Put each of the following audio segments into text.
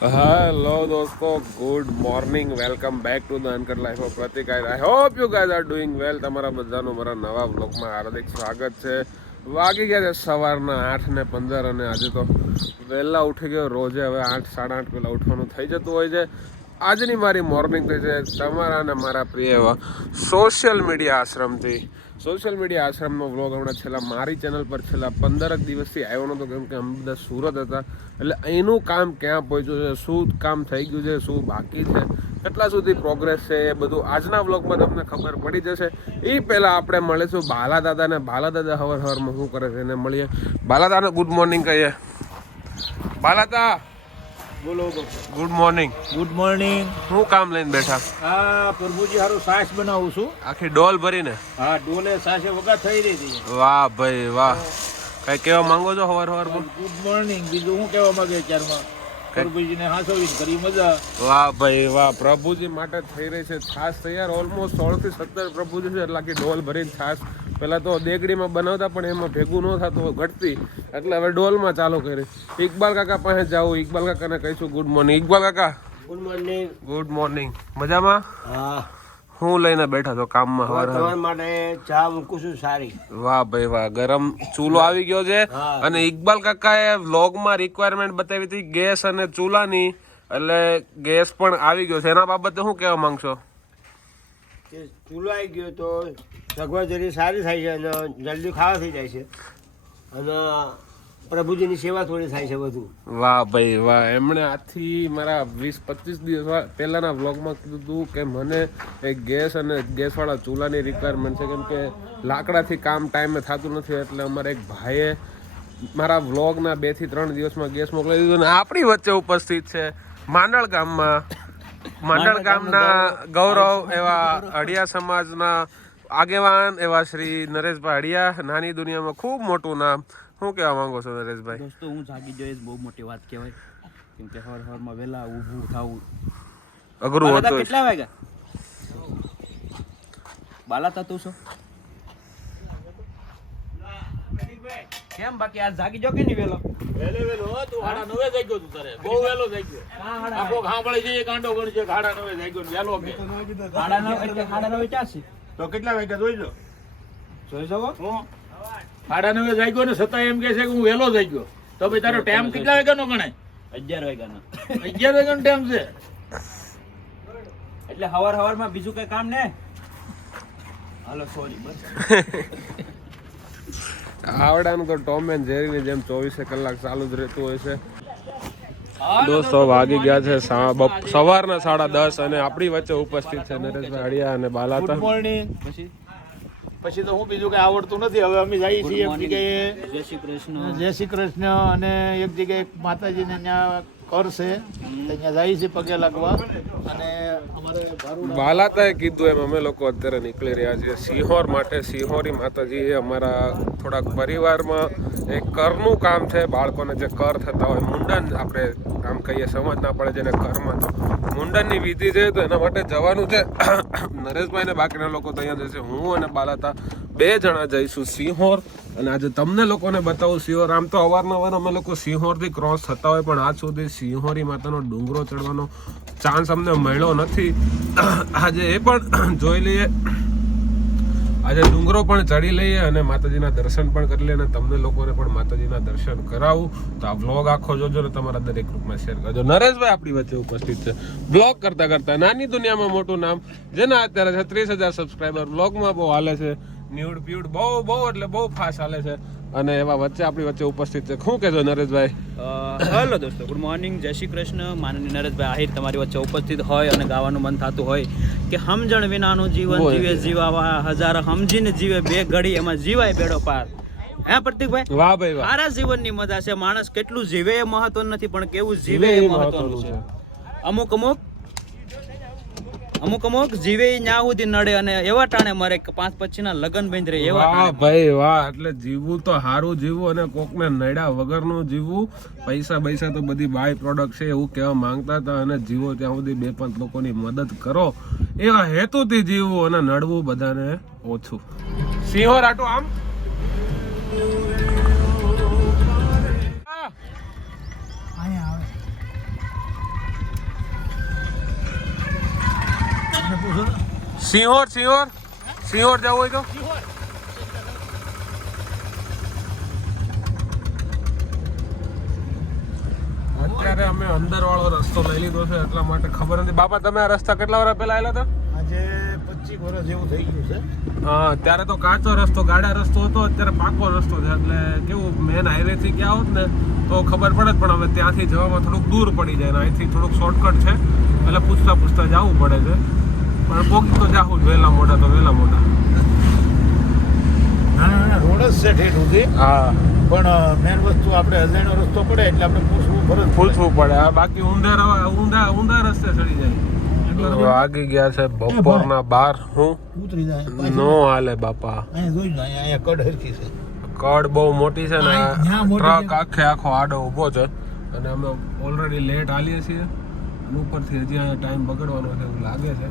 Hello દોસ્તો, good morning. Welcome back to the uncut life of Pratik. I hope you guys are doing well. તમારા બધાનું મારા નવા વ્લોગમાં હાર્દિક સ્વાગત છે. વાગી ગયા છે સવારના 8:15 અને આજે તો વહેલા ઉઠી ગયો. રોજે હવે 8, 8:30 પહેલાં ઉઠવાનું થઈ જતું હોય છે. આજની મારી મોર્નિંગ થઈ છે તમારા અને મારા પ્રિય એવા સોશિયલ મીડિયા આશ્રમનો વ્લોગ હમણાં છેલ્લા મારી ચેનલ પર છેલ્લા 15 દિવસથી આવ્યો નહોતો, કેમ કે અમે બધા સુરત હતા. એટલે અહીંનું કામ ક્યાં પહોંચ્યું છે, શું કામ થઈ ગયું છે, શું બાકી છે, કેટલા સુધી પ્રોગ્રેસ છે, એ બધું આજના વ્લોગમાં તમને ખબર પડી જશે. એ પહેલાં આપણે મળીશું બાલા દાદાને. બાલા દાદા હવારમાં શું કરે છે એને મળીએ. બાલા દાદાને ગુડ મોર્નિંગ કહીએ. બાલાદા બોલો. Good morning. Good morning. શું કામ લઈને બેઠા? હા, પ્રભુજી હારું સાસ બનાવું છું. આખી ડોલ ભરીને? હા, ડોલે સાસે વગા થઈ રહી હતી. વાહ ભાઈ વાહ. કઈ કેવા માંગો છો સવારમાં? Good morning. બીજું હું કહેવા માંગે ચારમાં પ્રભુજીને હાંસવીને કરી મજા. વાહ ભાઈ વાહ. પ્રભુજી માટે થઈ રહી છે છાસ તૈયાર. ઓલમોસ્ટ 16 થી 17 પ્રભુજી છે, એટલે આખી ડોલ ભરીને છાસ. પહેલાં તો દેગડીમાં બનાવતા પણ એમાં ભેગું ન થતું, ઘટતી, એટલે હવે ડોલમાં ચાલુ કરી. ઇકબાલ કાકા પાસે જાઉં. ઇકબાલ કાકાને કહીશું ગુડ મોર્નિંગ. ઇકબાલ કાકા ગુડ મોર્નિંગ. Good morning. મજામાં? હા. હું લઈને બેઠા તો કામમાં? તમારા માટે ચા મૂકું છું સારી. વાહ ભાઈ વાહ. ગરમ ચૂલો આવી ગયો છે. અને ઇકબાલ કાકાએ વ્લોગમાં રિક્વાયરમેન્ટ બતાવી હતી ગેસ અને ચૂલાની, એટલે ગેસ પણ આવી ગયો છે. એના બાબતે શું કહેવા માંગશો? ચૂલો આવી ગયો તો સગવડ જરી સારી થાય છે અને જલ્દી ખાવા થઈ જાય છે અને પ્રભુજીની સેવા થોડી થાય છે વધુ. વાહ ભાઈ વાહ. એમણે આથી મારા 20-25 દિવસ પહેલાંના વ્લોગમાં કીધું હતું કે મને એક ગેસ અને ગેસવાળા ચૂલાની રિક્વાયરમેન્ટ છે, કેમ કે લાકડાથી કામ ટાઈમે થતું નથી. એટલે અમારે એક ભાઈએ મારા વ્લોગના 2 થી 3 દિવસમાં ગેસ મોકલાવી દીધો. અને આપણી વચ્ચે ઉપસ્થિત છે માંડળ ગામના ગૌરવ એવા અડિયા સમાજના આગેવાન એવા શ્રી નરેશભાઈ અડિયા. નાની દુનિયામાં ખૂબ મોટું નામ. શું કહેવા માંગો છો નરેશભાઈ? દોસ્તો, હું જાગી જઈશ બહુ મોટી વાત કહેવાય, કેમ કે હવારમાં વહેલા ઊભું થવું અઘરું હતું. કેટલા વાગ્યા બાલાતા તું છો કેમ? બાકી આ જાગી જો કે નહીં વેલો? વેલો તું 9:30 જાગ્યો તું તારે. બહુ વેલો જાગ્યો. આખો ખાંભળી જઈએ કાંડો ગણ છે 9:30 જાગ્યો વેલો કે 9:30 ચાલશે તો કેટલા વાગ્યા જોઈ લો. જોઈ જાવ. હું 9:30 જાગ્યો ને છતાં એમ કે છે કે હું વેલો જાગ્યો. તો ભાઈ તારો ટાઈમ કેટલા વાગ્યાનો ગણાય? 11 વાગ્યાનો. 11 વાગ્યાનો ટાઈમ છે. એટલે હવારમાં બીજું કઈ કામ ને? હાલો સોરી બસ. આવડાનું તો ટોમ એન્ડ જેરીની જેમ 24 કલાક ચાલુ જ રહેતું હોય છે. દોસ્તો, વાગી ગયા છે સવારના 10:30 અને આપણી વચ્ચે ઉપસ્થિત છે નરેશભાઈ અડિયા અને બાલાતા. Good morning. પછી તો હું બીજું કઈ આવડતું નથી. હવે અમે જઈએ છીએ એક જગ્યાએ જય શ્રી કૃષ્ણ. જય શ્રી કૃષ્ણ અને એક જગ્યાએ માતાજીને ત્યાં કર છે, ત્યાં જઈએ છીએ પગે લાગવા. અને અમારે બાલાતાએ કીધું એમ અમે લોકો અત્યારે નીકળી રહ્યા છીએ સિંહોર માટે. સિંહોરી માતાજી એ અમારા થોડાક પરિવારમાં એક કરનું કામ છે. બાળકોને જે કર થતા હોય, મુંડન આપણે આમ કહીએ, સમજ ના પડે જેને કરમાં, તો મુંડનની વિધિ છે, તો એના માટે જવાનું છે. નરેશભાઈ ને બાકીના લોકો તો અહીંયા જશે. હું અને બાલાતા 2 જણા જઈશું સિંહોર. અને આજે તમને લોકોને બતાવું સિંહોર. આમ તો અવારનવાર અમે લોકો સિંહોરથી ક્રોસ થતા હોય, પણ આજ સુધી સિંહોરી માતાનો ડુંગરો ચડવાનો ચાન્સ અમને મળ્યો નથી. આજે એ પણ જોઈ લઈએ. આજે ડુંગરો પણ ચડી લઈએ અને માતાજીના દર્શન પણ કરી લઈએ અને તમને લોકોને પણ માતાજીના દર્શન કરાવું. તો આ વ્લોગ આખો જોજો ને તમારા દરેક ગ્રુપમાં શેર કરજો. નરેશભાઈ આપણી વચ્ચે ઉપસ્થિત છે. વ્લોગ કરતા નાની દુનિયામાં મોટું નામ, જેના અત્યારે 36,000 સબસ્ક્રાઈબર. વ્લોગમાં બહુ હાલે છે. ન્યૂડ પ્યુડ બહુ એટલે બહુ ફાસ્ટ હાલે છે. અને એવા વચ્ચે આપણી વચ્ચે ઉપસ્થિત છે. શું કહેજો નરેશભાઈ? હેલો દોસ્તો, ગુડ મોર્નિંગ. જય શ્રી કૃષ્ણ. માનનીય નરેશભાઈ આહિર તમારી વચ્ચે ઉપસ્થિત હોય અને ગાવાનું મન થતું હોય કે સમજણ વિનાનું જીવન જીવે જીવાવા હજાર સમજીને જીવે 2 ઘડી એમાં જીવાય બેડો પાર. હે પ્રતિકભાઈ? વાહ ભાઈ વાહ. સારા જીવનની મજા છે. માણસ કેટલું જીવે એ મહત્વનું નથી, પણ કેવું જીવે એ મહત્વનું છે. અમુક જીવે ન્યા સુધી નડે અને એવા ટાણે મરે કે 5 પછીના લગન બંધ રહે એવા. વાહ ભાઈ વાહ. એટલે જીવવું તો સારું જીવવું અને કોકને નડ્યા વગરનું જીવવું. પૈસા તો બધી બાય પ્રોડક્ટ છે એવું કહેવા માંગતા હતા. અને જીવો ત્યાં સુધી 2-5 લોકોની મદદ કરો એવા હેતુથી જીવવું અને નડવું બધાને ઓછું. સિંહોર આટો આમ સિંહોર સિંહોર સિંહોર જવું હોય તો અત્યારે અમે અંદર વાળો રસ્તો લઈ લીધો છે એટલા માટે ખબર નથી. બાપા તમે આ રસ્તા કેટલા વર્ષ પહેલા આવેલા હતા? આજે 25 વર્ષ જેવું થઈ ગયું છે. હા, ત્યારે તો કાચો રસ્તો ગાડા રસ્તો હતો, અત્યારે પાકો રસ્તો છે. એટલે કેવું મેન હાઈવે થી ગયા હોત ને તો ખબર પડે, પણ હવે ત્યાંથી જવામાં થોડુંક દૂર પડી જાય ને અહીંથી થોડુંક શોર્ટકટ છે એટલે પૂછતા પૂછતા જવું પડે છે. પણ પોગી તો જાવું જ વહેલા મોડા તો વહેલા મોડા. નાના રોડ જ છે ઠેઠ સુધી, હા, પણ મેન વસ્તુ આપણે અજાણ્યો રસ્તો પડે એટલે આપણે પૂછવું પડે. આ બાકી ઊંધા રસ્તે ચડી જાય. વાગી ગયા છે બપોરના 12. હું ઉતરી જાય નો હાલે બાપા. અહીંયા જોઈ લો, અહીંયા કડ હરખી છે. કડ બહુ મોટી છે ને ત્યાં મોટી ટ્રક આખો આડો ઊભો છે અને અમે ઓલરેડી લેટ હાલીએ છીએ અને ઉપરથી હજી અહીંયા ટાઈમ બગડવાનો છે એવું લાગે છે.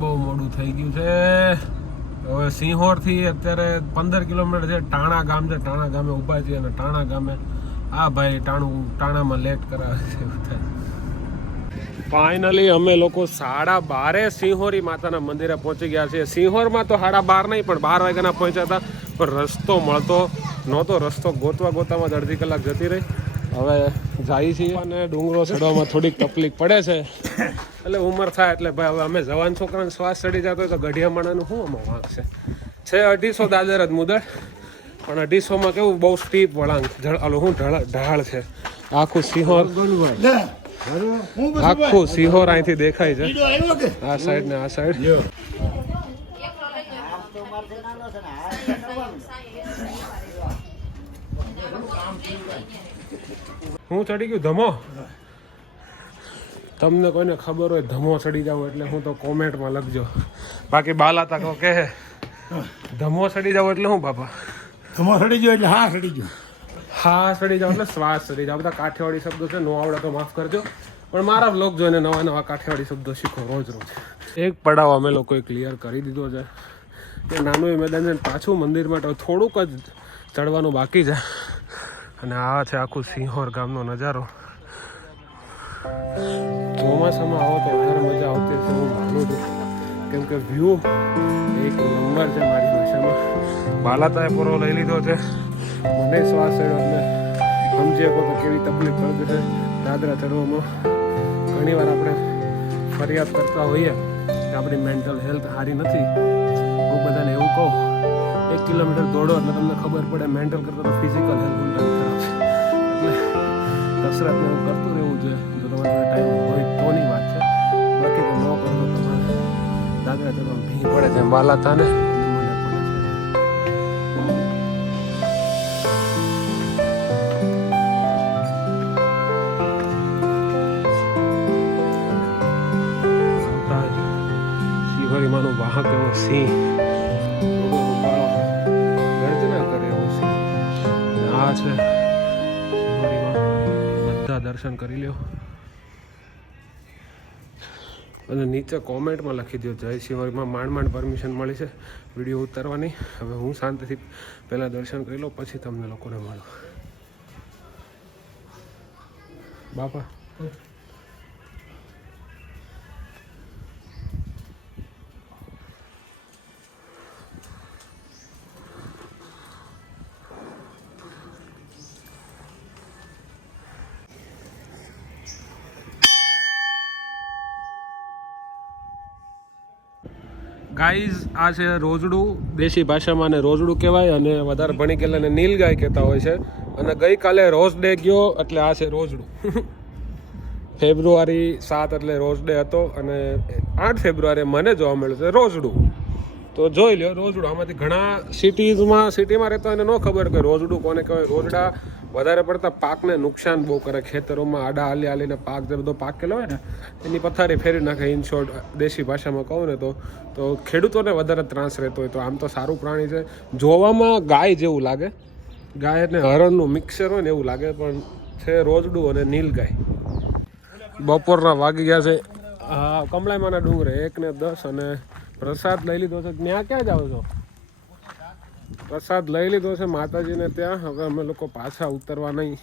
બહુ મોડું થઈ ગયું છે. હવે સિંહોર થી અત્યારે 15 કિલોમીટર છે. ટાણા ગામ છે, ટાણા ગામે ઊભા છીએ અને ટાણા ગામે આ ભાઈ ટાણામાં લેટ કરાવે છે એવું થાય. ફાઇનલી અમે લોકો 12:30 સિંહોરી માતાના મંદિરે પહોંચી ગયા છીએ. સિંહોરમાં તો 12:30 નહીં પણ 12 વાગ્યાના પહોંચ્યા હતા, પણ રસ્તો મળતો નહોતો. રસ્તો ગોતવામાં અડધી કલાક જતી રહી. હવે જાય છીએ અને ડુંગરો ચડવામાં થોડીક તકલીફ પડે છે. એટલે ઉંમર થાય એટલે ભાઈ હવે અમે જવાન છોકરાને શ્વાસ ચડી જતો હોય તો ગઢિયા માણાનું શું આમાં વાંક છે. 250 દાદર જ મુદળ, પણ 250માં કેવું બહુ સ્ટીપ વળાંક ઢાળ છે. આખું સિંહોર અહીંથી દેખાય છે, આ સાઈડ ને આ સાઈડ. હું ચડી ગયું ધમો. તમને કોઈને ખબર હોય ધમો ચડી જાવ એટલે હું તો કોમેન્ટમાં લખજો. બાકી બાલાતા કહો કે ધમો ચડી જાવ એટલે હું બાપા? ધમો ચડી ગયો એટલે હા ચડી ગયો. હા ચડી જાવ એટલે શ્વાસ ચડી જાવ. બધા કાઠિયાવાડી શબ્દો છે, નો આવડે તો માફ કરજો, પણ મારા વ્લોગ જોઈને નવા નવા કાઠિયાવાડી શબ્દો શીખો રોજ. એક પડાવ અમે લોકોએ ક્લિયર કરી દીધો છે. એ નાનું એ મેદાન છે, પાછું મંદિર માટે થોડુંક જ ચડવાનું બાકી છે. અને આ છે આખું સિંહોર ગામનો નજારો. ચોમાસામાં આવો તો વધારે મજા આવતી હશે હું માનું છું, કેમ કે વ્યૂ એક નંબર છે મારી ભાષામાં. બાલાતાએ પૂરો લઈ લીધો છે, મને શ્વાસ ચડ્યો એટલે સમજી શકો તો કેવી તકલીફ પડે છે દાદરા ચડવામાં. ઘણીવાર આપણે ફરિયાદ કરતા હોઈએ કે આપણી મેન્ટલ હેલ્થ સારી નથી. હું બધાને એવું કહું 1 કિલોમીટર દોડો એટલે તમને ખબર પડે મેન્ટલ કરતાં તો ફિઝિકલ હેલ્થ ઉલટાની ખરાબ છે. એટલે કસરતને એવું કરતું રહેવું જોઈએ. જો તમારે ટાઈમ હોય તોની વાત છે, બાકી તો ન કરો તો તમારે દાદરા ચડવામાં ભી પડે છે. બાલાતાને માનું વાહક એવો સિંહ ગર્જના કરે એવો સિંહ. આ છે બધા દર્શન કરી લ્યો અને નીચે કોમેન્ટમાં લખી દો જય શિવરીમાં. માંડ પરમિશન મળી છે વિડીયો ઉતારવાની. હવે હું શાંતિથી પહેલાં દર્શન કરી લઉં પછી તમને લોકોને મળો. બાપા ગાઈઝ, આ છે રોજડું. દેશી ભાષામાં ને રોજડું કહેવાય અને વધારે ભણી ગયેલાને નીલગાય કહેતા હોય છે. અને ગઈકાલે રોઝ ડે ગયો એટલે આ છે રોજડું. ફેબ્રુઆરી 7 એટલે રોઝ ડે હતો અને 8 ફેબ્રુઆરી મને જોવા મળ્યું છે રોજડું. તો જોઈ લો રોજડું. આમાંથી ઘણા સિટીમાં રહેતા હોય ને ન ખબર કે રોજડું કોને કહેવાય. રોજડા વધારે પડતા પાકને નુકસાન બહુ કરે. ખેતરોમાં આડા હાલીને પાક જે બધો પાકેલો હોય ને એની પથારી ફેરવી નાખે. ઇન શોર્ટ દેશી ભાષામાં કહું ને તો ખેડૂતોને વધારે ત્રાસ રહેતો હોય. તો આમ તો સારું પ્રાણી છે, જોવામાં ગાય જેવું લાગે. ગાય અને હરણનું મિક્સર હોય ને એવું લાગે, પણ છે રોજડું અને નીલગાય. બપોરના વાગી ગયા છે કમળાઈમાના ડુંગરે 1:10 અને પ્રસાદ લઈ લીધો છે. ત્યાં ક્યાં જાઓ છો? પ્રસાદ લઈ લીધો છે માતાજીને ત્યાં. હવે અમે લોકો પાછા ઉતરવા નહીં.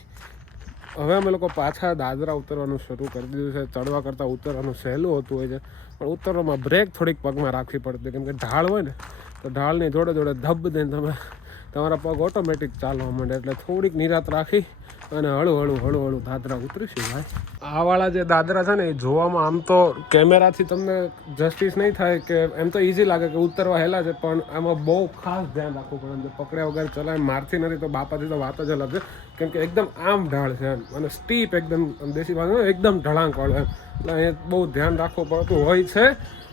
હવે અમે લોકો પાછા દાદરા ઉતરવાનું શરૂ કરી દીધું છે. ચડવા કરતાં ઉતરવાનું સહેલું હોતું હોય છે, પણ ઉતરવામાં બ્રેક થોડીક પગમાં રાખવી પડતી, કેમ કે ઢાળ હોય ને તો ઢાળની જોડે જોડે ધબ દઈને તમારા પગ ઓટોમેટિક ચાલવા માંડે, એટલે થોડીક નિરાત રાખી અને હળું દાદરા ઉતરીશું ભાઈ. આ વાળા જે દાદરા છે ને એ જોવામાં આમ તો કેમેરાથી તમને જસ્ટિસ નહીં થાય કે એમ તો ઇઝી લાગે કે ઉતરવા હેલા છે, પણ આમાં બહુ ખાસ ધ્યાન રાખવું પડે. અંદર પકડ્યા વગર ચલાય, મારથી નથી તો બાપાથી તો વાત જ અલગ છે, કેમ કે એકદમ આમ ઢાળ છે અને સ્ટીપ એકદમ દેશી ભાષામાં એકદમ ઢળાંક વાળો એમ, એટલે અહીંયા બહુ ધ્યાન રાખવું પડતું હોય છે.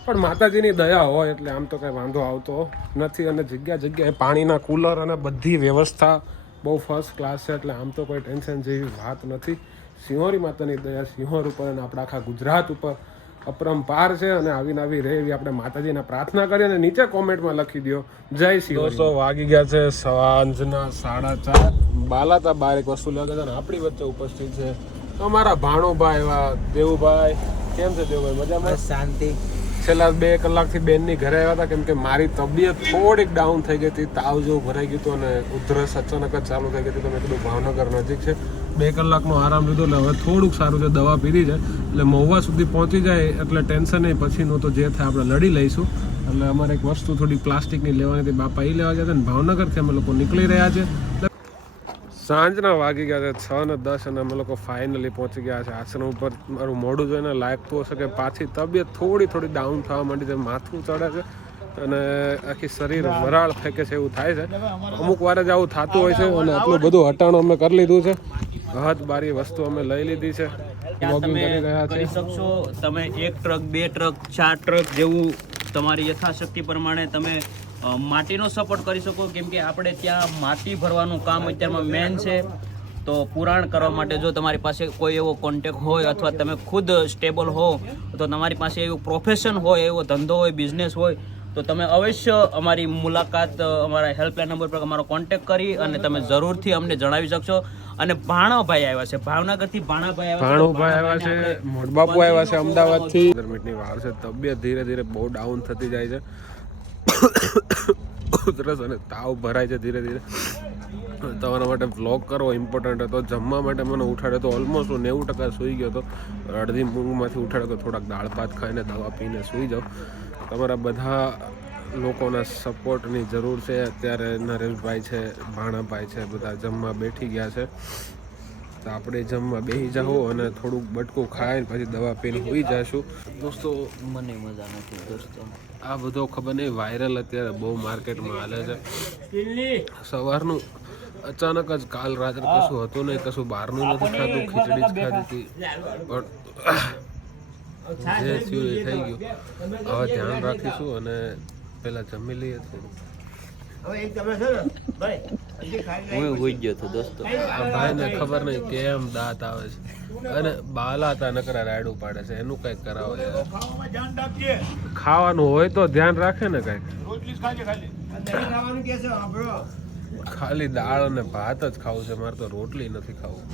પણ માતાજીની દયા હોય એટલે આમ તો કંઈ વાંધો આવતો નથી. અને જગ્યાએ પાણીના કુલર અને બધી વ્યવસ્થા બહુ ફર્સ્ટ ક્લાસ છે, એટલે આમ તો કોઈ ટેન્શન જેવી વાત નથી. સિંહોરી માતાની દયા સિંહોર ઉપર અને આપણા આખા ગુજરાત ઉપર અપરંપાર છે, અને આવી રહે એવી આપણે માતાજીને પ્રાર્થના કરીએ. અને નીચે કોમેન્ટમાં લખી દો જય સિંહ. દોસ્તો વાગી ગયા છે સાંજના 4:30. બાલાતા બાર એક વસ્તુ લેવા ગયા અને આપણી વચ્ચે ઉપસ્થિત છે અમારા ભાણુભાઈ એવા દેવુભાઈ. કેમ છે દેવુભાઈ? મજામાં? શાંતિ. છેલ્લા 2 કલાકથી બેનની ઘરે આવ્યા હતા, કેમ કે મારી તબિયત થોડીક ડાઉન થઈ ગઈ હતી, તાવ જેવું ભરાઈ ગયું હતું અને ઉધરસ અચાનક જ ચાલુ થઈ ગઈ હતી. તો મેં કીધું ભાવનગર નજીક છે, 2 કલાકનો આરામ લીધો એટલે હવે થોડુંક સારું છે. દવા પીધી છે એટલે મહુવા સુધી પહોંચી જાય એટલે ટેન્શન નહીં, પછીનું તો જે થાય આપણે લડી લઈશું. એટલે અમારે એક વસ્તુ થોડી પ્લાસ્ટિકની લેવાની હતી, બાપા એ લેવા ગયા છે, અને ભાવનગરથી અમે લોકો નીકળી રહ્યા છે. સાંજના વાગી ગયા છે 6:10 અને અમે લોકો ફાઇનલી પહોંચી ગયા છે આશ્રમ ઉપર. મારું મોઢું જોઈને લાગતું હશે કે પાછી તબિયત થોડી ડાઉન થવા માંડી છે, માથું ચડે છે અને આખી શરીર વરાળ ફેંકે છે એવું થાય છે. અમુક વાર જ આવું થતું હોય છે અને આટલું બધું હટાણું અમે કરી લીધું છે, હદ બારી વસ્તુ અમે લઈ લીધી છે. વોકિંગ કરી રહ્યા કરી છે. શકશો તમે 1 ટ્રક 2 ટ્રક 4 ટ્રક જેવું તમારી યથાશક્તિ પ્રમાણે તમે માટીનો સપોર્ટ કરી શકો, કેમ કે આપણે ત્યાં માટી ભરવાનું કામ અત્યારમાં મેન છે. તો પુરાણ કરવા માટે જો તમારી પાસે કોઈ એવો કોન્ટેક્ટ હોય અથવા તમે ખુદ સ્ટેબલ હો, તો તમારી પાસે એવું પ્રોફેશન હોય, એવો ધંધો હોય, બિઝનેસ હોય, તો તમે અવશ્ય અમારી મુલાકાત અમારા હેલ્પલાઇન નંબર પર અમારો કોન્ટેક્ટ કરી અને તમે જરૂરથી અમને જણાવી શકશો. અને ભાણાભાઈ આવ્યા છે, ભાવનગરથી ભાણુભાઈ આવ્યા છે, મોટબાપુ આવ્યા છે અમદાવાદથી. 15 મિનિટની વાર છે. તબિયત ધીરે ધીરે બહુ ડાઉન થતી જાય છે, ઉધરસ અને તાવ ભરાય છે ધીરે ધીરે. તમારા માટે વ્લોગ કરવો ઇમ્પોર્ટન્ટ હતો. જમવા માટે મને ઉઠાડે તો ઓલમોસ્ટ હું 90% સૂઈ ગયો હતો. અડધી ઊંઘમાંથી ઉઠાડે તો થોડાક દાળ ભાત ખાઈને દવા પીને સૂઈ જાઉં. તમારા બધા લોકોના સપોર્ટની જરૂર છે. અત્યારે નરેશભાઈ છે, ભાણાભાઈ છે, બધા જમવા બેઠી ગયા છે. તો આપણે જમવા બેસી જાઓ અને થોડુંક બટકું ખાઈને પછી દવા પીને સૂઈ જઈશું. દોસ્તો મને મજા નથી દોસ્તો. આ બધો ખબર નહીં વાયરલ અત્યારે બહુ માર્કેટમાં હાલે છે. સવારનું અચાનક જ કાલ રાત્રે કશું હતું નહીં, કશું બહારનું નથી ખાધું, ખીચડી જ ખાધી હતી, પણ જે થયું એ થઈ ગયું. હવે ધ્યાન રાખીશું અને પહેલાં જમી લઈએ થોડું. હું હોઈ ગયો હતો દોસ્તો. આ ભાઈને ખબર નહીં કેમ દાંત આવે છે અને બાલાતા નકરા રાયડું પાડે છે, એનું કંઈક કરાવો યાર. ખાવાનું હોય તો ધ્યાન રાખે ને કંઈક. ખાલી દાળ અને ભાત જ ખાવું છે મારે, તો રોટલી નથી ખાવું.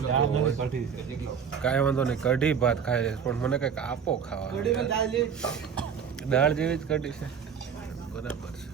કાંઈ વાંધો નહીં, કઢી ભાત ખાઈ લઈશ, પણ મને કંઈક આપો ખાવા. દાળ જેવી જ કઢી છે, બરાબર છે.